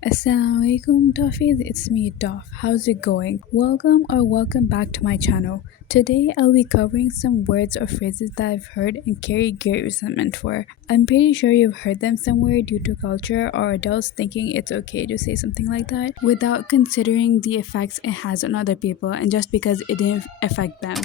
Assalamualaikum Tophies, it's me Toph. How's it going? Welcome back to my channel. Today I'll be covering some words or phrases that I've heard and carry great resentment for. I'm pretty sure you've heard them somewhere due to culture or adults thinking it's okay to say something like that without considering the effects it has on other people and just because it didn't affect them.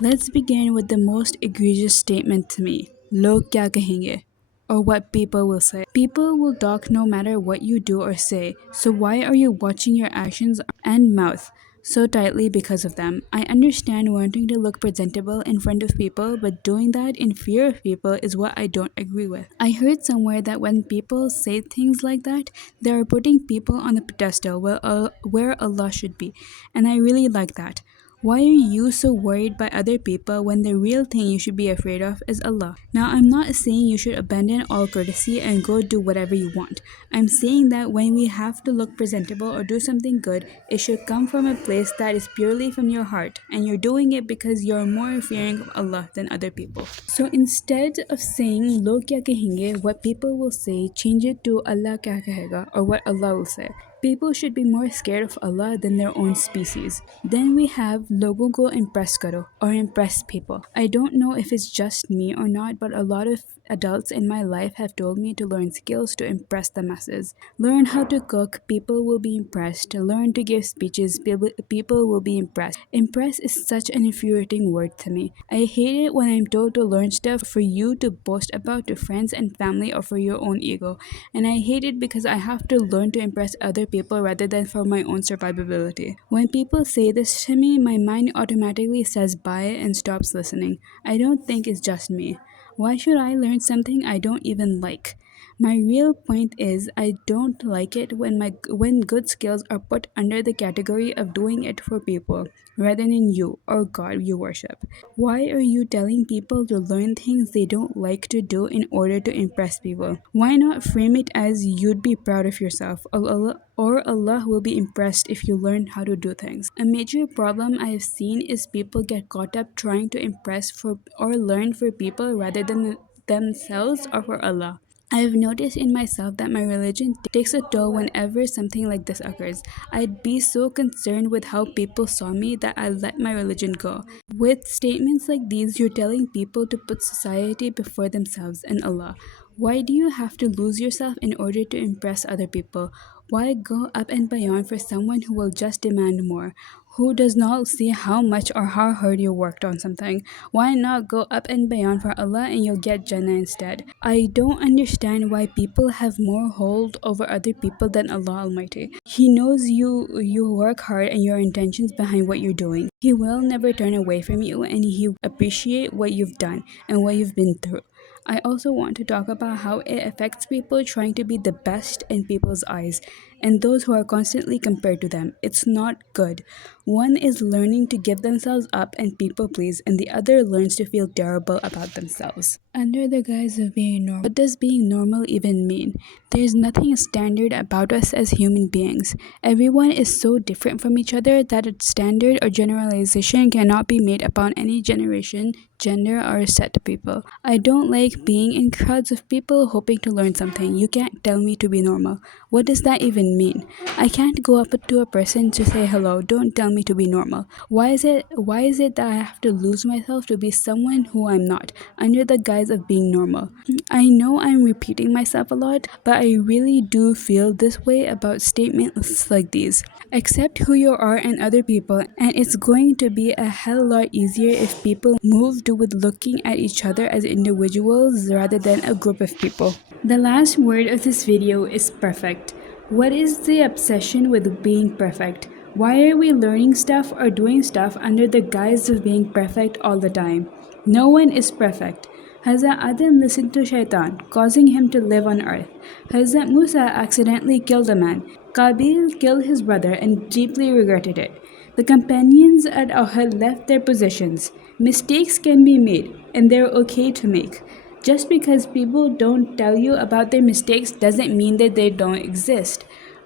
Let's begin with the most egregious statement to me. Log kya kahenge? Or what people will say. People will talk no matter what you do or say, so why are you watching your actions and mouth so tightly because of them? I understand wanting to look presentable in front of people, but doing that in fear of people is what I don't agree with. I heard somewhere that when people say things like that, they are putting people on the pedestal where Allah should be, and I really like that. Why are you so worried by other people when the real thing you should be afraid of is Allah? Now, I'm not saying you should abandon all courtesy and go do whatever you want. I'm saying that when we have to look presentable or do something good, it should come from a place that is purely from your heart, and you're doing it because you're more fearing of Allah than other people. So instead of saying Log kya kahenge, what people will say, change it to Allah kya kahega, or what Allah will say. People should be more scared of Allah than their own species. Then we have logo ko impress karo or impress people. I don't know if it's just me or not, but a lot of adults in my life have told me to learn skills to impress the masses. Learn how to cook, people will be impressed. Learn to give speeches, people will be impressed. Impress is such an infuriating word to me. I hate it when I'm told to learn stuff for you to boast about to friends and family or for your own ego. And I hate it because I have to learn to impress other people rather than for my own survivability. When people say this to me, my mind automatically says bye and stops listening. I don't think it's just me. Why should I learn something I don't even like? My real point is I don't like it when good skills are put under the category of doing it for people rather than you or God you worship. Why are you telling people to learn things they don't like to do in order to impress people? Why not frame it as you'd be proud of yourself or Allah will be impressed if you learn how to do things? A major problem I have seen is people get caught up trying to impress for or learn for people rather than themselves or for Allah. I've noticed in myself that my religion takes a toll whenever something like this occurs. I'd be so concerned with how people saw me that I let my religion go. With statements like these, you're telling people to put society before themselves and Allah. Why do you have to lose yourself in order to impress other people? Why go up and beyond for someone who will just demand more? Who does not see how much or how hard you worked on something? Why not go up and beyond for Allah and you'll get Jannah instead? I don't understand why people have more hold over other people than Allah Almighty. He knows you work hard and your intentions behind what you're doing. He will never turn away from you and he will appreciate what you've done and what you've been through. I also want to talk about how it affects people trying to be the best in people's eyes and those who are constantly compared to them. It's not good. One is learning to give themselves up and people please, and the other learns to feel terrible about themselves. Under the guise of being normal, what does being normal even mean? There's nothing standard about us as human beings. Everyone is so different from each other that a standard or generalization cannot be made upon any generation, gender, or set of people. I don't like being in crowds of people hoping to learn something. You can't tell me to be normal. What does that even mean? I can't go up to a person to say hello. Don't tell me to be normal. Why is it that I have to lose myself to be someone who I'm not under the guise of being normal? I know I'm repeating myself a lot, but I really do feel this way about statements like these. Accept who you are and other people, and it's going to be a hell lot easier if people moved with looking at each other as individuals rather than a group of people. The last word of this video is perfect. What is the obsession with being perfect? Why are we learning stuff or doing stuff under the guise of being perfect all the time? No one is perfect. Hazrat Adam listened to Shaitan, causing him to live on earth. Hazrat Musa accidentally killed a man. Qabil killed his brother and deeply regretted it. The companions at Uhud left their positions. Mistakes can be made, and they're okay to make. Just because people don't tell you about their mistakes doesn't mean that they don't exist.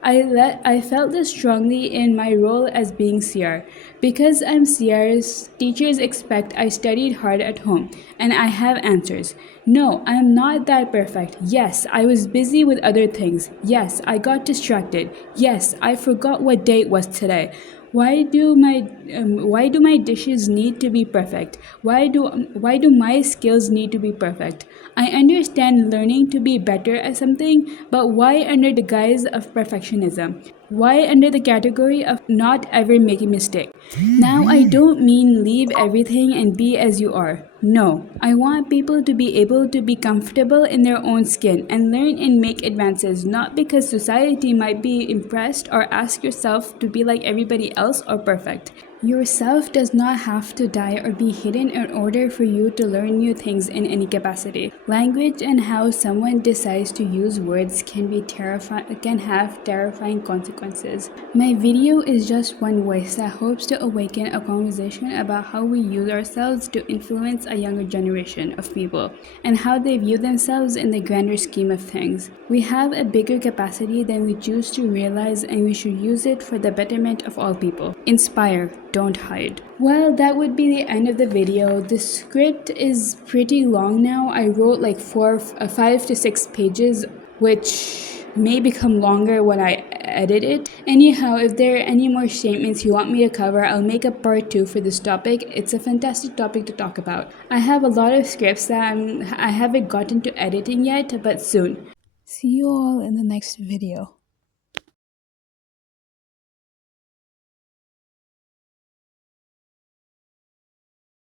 I felt this strongly in my role as being CR. Because I'm CR's, teachers expect I studied hard at home and I have answers. No, I'm not that perfect. Yes, I was busy with other things. Yes, I got distracted. Yes, I forgot what day it was today. Why do my dishes need to be perfect? Why do my skills need to be perfect? I understand learning to be better at something, but why under the guise of perfectionism? Why under the category of not ever making mistake? Now I don't mean leave everything and be as you are. No, I want people to be able to be comfortable in their own skin and learn and make advances, not because society might be impressed or ask yourself to be like everybody else or perfect. Yourself does not have to die or be hidden in order for you to learn new things in any capacity. Language and how someone decides to use words can have terrifying consequences. My video is just one voice that hopes to awaken a conversation about how we use ourselves to influence a younger generation of people and how they view themselves in the grander scheme of things. We have a bigger capacity than we choose to realize, and we should use it for the betterment of all people. Inspire, don't hide. Well, that would be the end of the video. The script is pretty long now. I wrote like 5 to 6 pages, which may become longer when I edit it. Anyhow, if there are any more statements you want me to cover, I'll make a part 2 for this topic. It's a fantastic topic to talk about. I have a lot of scripts that I haven't gotten to editing yet, but soon. See you all in the next video.